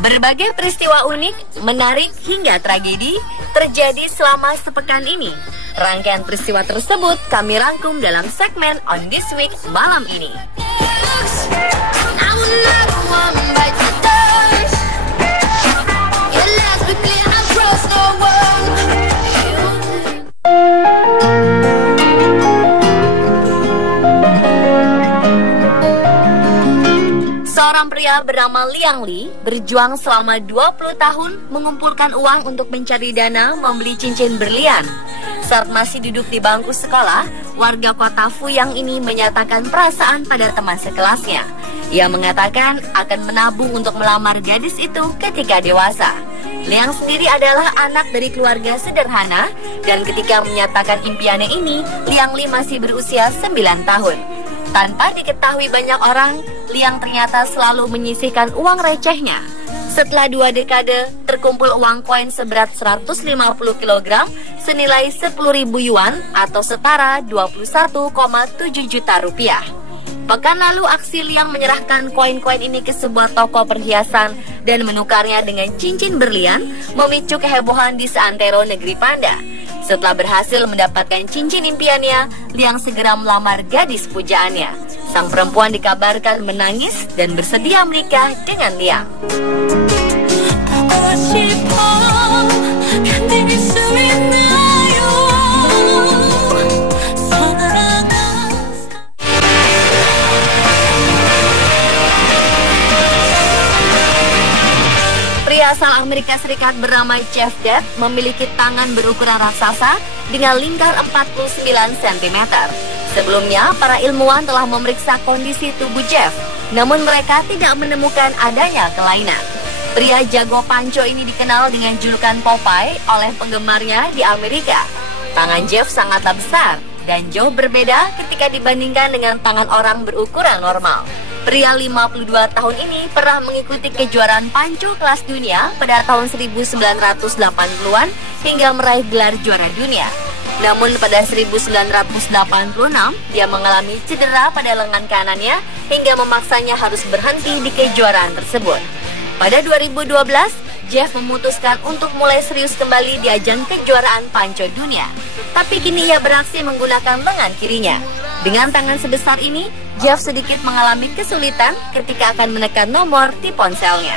Berbagai peristiwa unik, menarik hingga tragedi terjadi selama sepekan ini. Rangkaian peristiwa tersebut kami rangkum dalam segmen On This Week malam ini. Seorang pria bernama Liang Li berjuang selama 20 tahun mengumpulkan uang untuk mencari dana membeli cincin berlian. Saat masih duduk di bangku sekolah, warga kota Fuyang ini menyatakan perasaan pada teman sekelasnya. Ia mengatakan akan menabung untuk melamar gadis itu ketika dewasa. Liang sendiri adalah anak dari keluarga sederhana dan ketika menyatakan impiannya ini, Liang Li masih berusia 9 tahun. Tanpa diketahui banyak orang, Liang ternyata selalu menyisihkan uang recehnya. Setelah 2 dekade, terkumpul uang koin seberat 150 kg senilai 10.000 yuan atau setara 21,7 juta rupiah. Pekan lalu, aksi Liang menyerahkan koin-koin ini ke sebuah toko perhiasan dan menukarnya dengan cincin berlian memicu kehebohan di seantero negeri Panda. Setelah berhasil mendapatkan cincin impiannya, Liang segera melamar gadis pujaannya. Sang perempuan dikabarkan menangis dan bersedia menikah dengan Liang. Pria asal Amerika Serikat bernama Jeff Depp memiliki tangan berukuran raksasa dengan lingkar 49 cm. Sebelumnya, para ilmuwan telah memeriksa kondisi tubuh Jeff, namun mereka tidak menemukan adanya kelainan. Pria jago panco ini dikenal dengan julukan Popeye oleh penggemarnya di Amerika. Tangan Jeff sangatlah besar dan jauh berbeda ketika dibandingkan dengan tangan orang berukuran normal. Pria 52 tahun ini pernah mengikuti kejuaraan panco kelas dunia pada tahun 1980-an hingga meraih gelar juara dunia. Namun pada 1986, dia mengalami cedera pada lengan kanannya hingga memaksanya harus berhenti di kejuaraan tersebut. Pada 2012, Jeff memutuskan untuk mulai serius kembali di ajang kejuaraan panco dunia. Tapi kini ia beraksi menggunakan lengan kirinya. Dengan tangan sebesar ini, Jeff sedikit mengalami kesulitan ketika akan menekan nomor di ponselnya.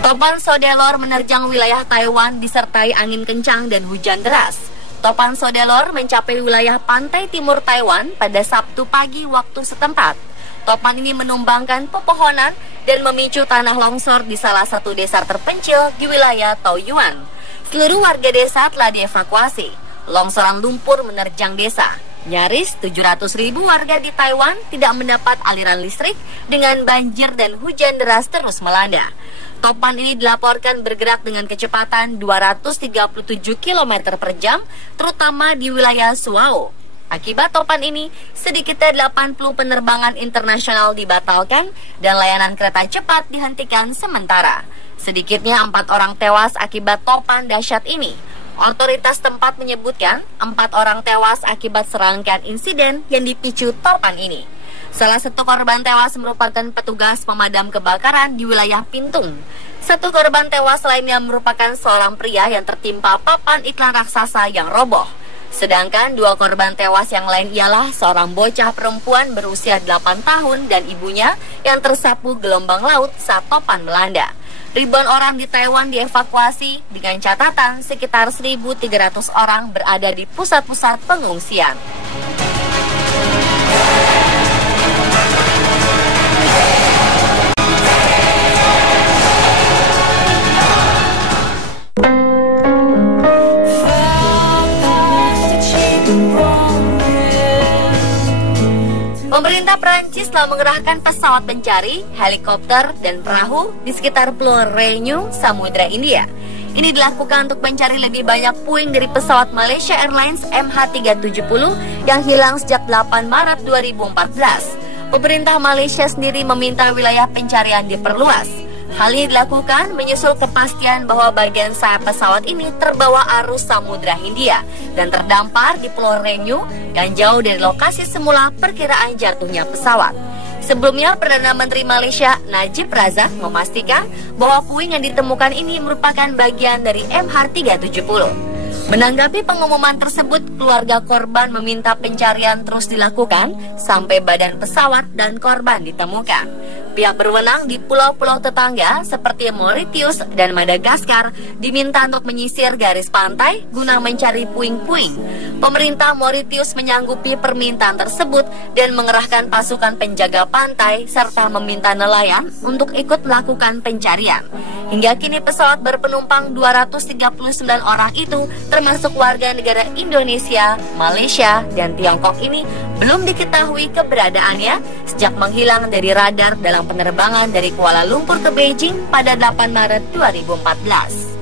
Topan Sodelor menerjang wilayah Taiwan disertai angin kencang dan hujan deras. Topan Sodelor mencapai wilayah pantai timur Taiwan pada Sabtu pagi waktu setempat. Topan ini menumbangkan pepohonan dan memicu tanah longsor di salah satu desa terpencil di wilayah Taoyuan. Seluruh warga desa telah dievakuasi. Longsoran lumpur menerjang desa. Nyaris 700.000 warga di Taiwan tidak mendapat aliran listrik dengan banjir dan hujan deras terus melanda. Topan ini dilaporkan bergerak dengan kecepatan 237 km per jam, terutama di wilayah Suao. Akibat topan ini, sedikitnya 80 penerbangan internasional dibatalkan dan layanan kereta cepat dihentikan sementara. Sedikitnya 4 orang tewas akibat topan dahsyat ini. Otoritas tempat menyebutkan 4 orang tewas akibat serangkaian insiden yang dipicu topan ini. Salah satu korban tewas merupakan petugas pemadam kebakaran di wilayah Pintung. Satu korban tewas lainnya merupakan seorang pria yang tertimpa papan iklan raksasa yang roboh. Sedangkan 2 korban tewas yang lain ialah seorang bocah perempuan berusia 8 tahun dan ibunya yang tersapu gelombang laut saat topan melanda. Ribuan orang di Taiwan dievakuasi dengan catatan sekitar 1.300 orang berada di pusat-pusat pengungsian. Pemerintah Prancis telah mengerahkan pesawat pencari, helikopter, dan perahu di sekitar Pulau Réunion, Samudra India. Ini dilakukan untuk mencari lebih banyak puing dari pesawat Malaysia Airlines MH370 yang hilang sejak 8 Maret 2014. Pemerintah Malaysia sendiri meminta wilayah pencarian diperluas. Hal ini dilakukan menyusul kepastian bahwa bagian sayap pesawat ini terbawa arus Samudra Hindia dan terdampar di Pulau Renyu yang jauh dari lokasi semula perkiraan jatuhnya pesawat. Sebelumnya, Perdana Menteri Malaysia Najib Razak memastikan bahwa puing yang ditemukan ini merupakan bagian dari MH370. Menanggapi pengumuman tersebut, keluarga korban meminta pencarian terus dilakukan sampai badan pesawat dan korban ditemukan. Pihak berwenang di pulau-pulau tetangga seperti Mauritius dan Madagaskar diminta untuk menyisir garis pantai guna mencari puing-puing. Pemerintah Mauritius menyanggupi permintaan tersebut dan mengerahkan pasukan penjaga pantai serta meminta nelayan untuk ikut melakukan pencarian. Hingga kini pesawat berpenumpang 239 orang itu termasuk warga negara Indonesia, Malaysia, dan Tiongkok ini belum diketahui keberadaannya sejak menghilang dari radar dalam penerbangan dari Kuala Lumpur ke Beijing pada 8 Maret 2014.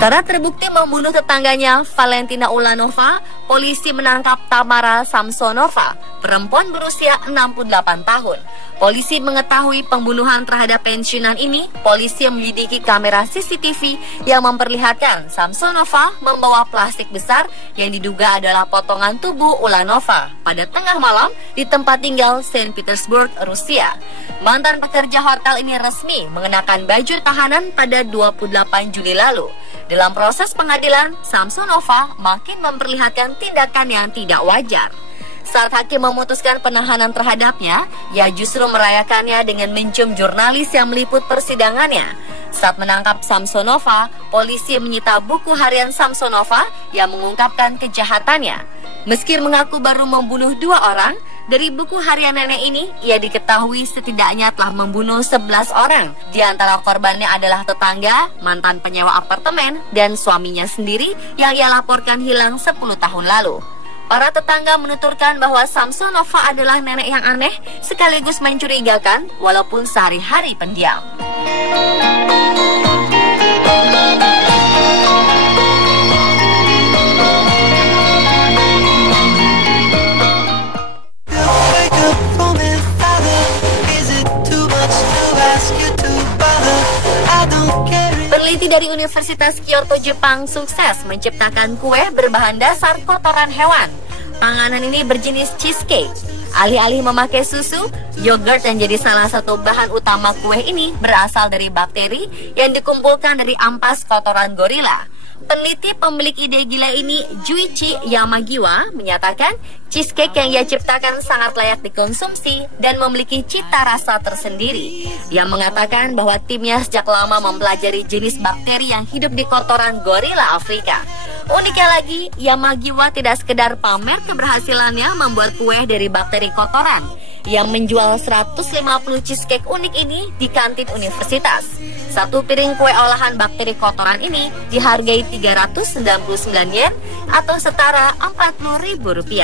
Karena terbukti membunuh tetangganya Valentina Ulanova, polisi menangkap Tamara Samsonova, perempuan berusia 68 tahun. Polisi mengetahui pembunuhan terhadap pensiunan ini. Polisi menyelidiki kamera CCTV yang memperlihatkan Samsonova membawa plastik besar yang diduga adalah potongan tubuh Ulanova pada tengah malam di tempat tinggal Saint Petersburg, Rusia. Mantan pekerja hotel ini resmi mengenakan baju tahanan pada 28 Juli lalu. Dalam proses pengadilan, Samsonova makin memperlihatkan tindakan yang tidak wajar. Saat hakim memutuskan penahanan terhadapnya, ia justru merayakannya dengan mencium jurnalis yang meliput persidangannya. Saat menangkap Samsonova, polisi menyita buku harian Samsonova yang mengungkapkan kejahatannya. Meski mengaku baru membunuh 2 orang, dari buku harian nenek ini, ia diketahui setidaknya telah membunuh 11 orang. Di antara korbannya adalah tetangga, mantan penyewa apartemen, dan suaminya sendiri yang ia laporkan hilang 10 tahun lalu. Para tetangga menuturkan bahwa Samsonova adalah nenek yang aneh sekaligus mencurigakan walaupun sehari-hari pendiam. Peneliti dari Universitas Kyoto, Jepang sukses menciptakan kue berbahan dasar kotoran hewan. Panganan ini berjenis cheesecake. Alih-alih memakai susu, yogurt yang jadi salah satu bahan utama kue ini berasal dari bakteri yang dikumpulkan dari ampas kotoran gorila. Peneliti pemilik ide gila ini, Juichi Yamagiwa, menyatakan cheesecake yang ia ciptakan sangat layak dikonsumsi dan memiliki cita rasa tersendiri. Ia mengatakan bahwa timnya sejak lama mempelajari jenis bakteri yang hidup di kotoran gorila Afrika. Uniknya lagi, Yamagiwa tidak sekedar pamer keberhasilannya membuat kue dari bakteri kotoran. Ia menjual 150 cheesecake unik ini di kantin universitas. Satu piring kue olahan bakteri kotoran ini dihargai 399 yen atau setara Rp40.000.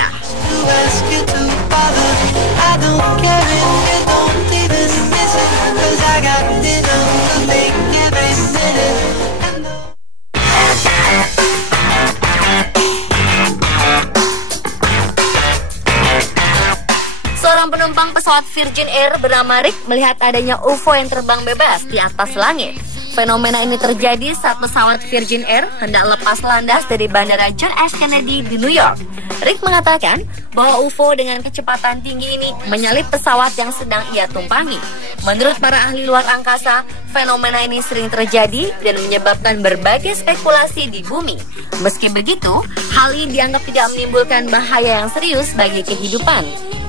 Seorang penumpang pesawat Virgin Air bernama Rick melihat adanya UFO yang terbang bebas di atas langit. Fenomena ini terjadi saat pesawat Virgin Air hendak lepas landas dari Bandara John F. Kennedy di New York. Rick mengatakan bahwa UFO dengan kecepatan tinggi ini menyalip pesawat yang sedang ia tumpangi. Menurut para ahli luar angkasa, fenomena ini sering terjadi dan menyebabkan berbagai spekulasi di bumi. Meski begitu, hal ini dianggap tidak menimbulkan bahaya yang serius bagi kehidupan.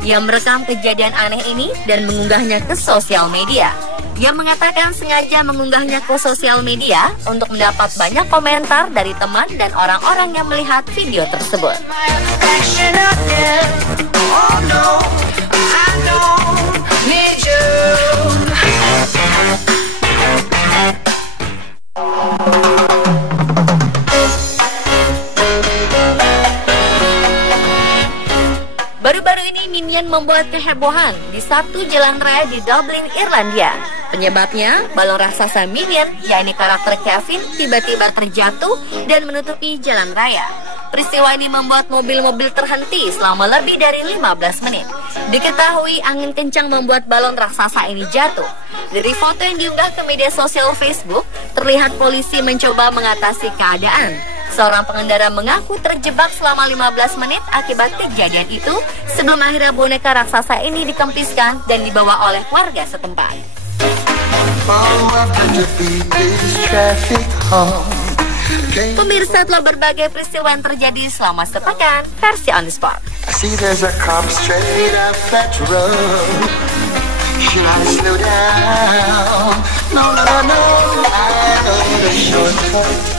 Ia merekam kejadian aneh ini dan mengunggahnya ke sosial media. Ia mengatakan sengaja mengunggahnya ke sosial media untuk mendapat banyak komentar dari teman dan orang-orang yang melihat video tersebut. Baru-baru ini Minion membuat kehebohan di satu jalan raya di Dublin, Irlandia. Penyebabnya, balon raksasa Minion, yakni karakter Kevin, tiba-tiba terjatuh dan menutupi jalan raya. Peristiwa ini membuat mobil-mobil terhenti selama lebih dari 15 menit. Diketahui angin kencang membuat balon raksasa ini jatuh. Dari foto yang diunggah ke media sosial Facebook, terlihat polisi mencoba mengatasi keadaan. Seorang pengendara mengaku terjebak selama 15 menit akibat kejadian itu sebelum akhirnya boneka raksasa ini dikempiskan dan dibawa oleh warga setempat. Pemirsa, telah berbagai peristiwa yang terjadi selama sepekan versi On The Spot. Should I slow down? No, no, no, I know the shortcut.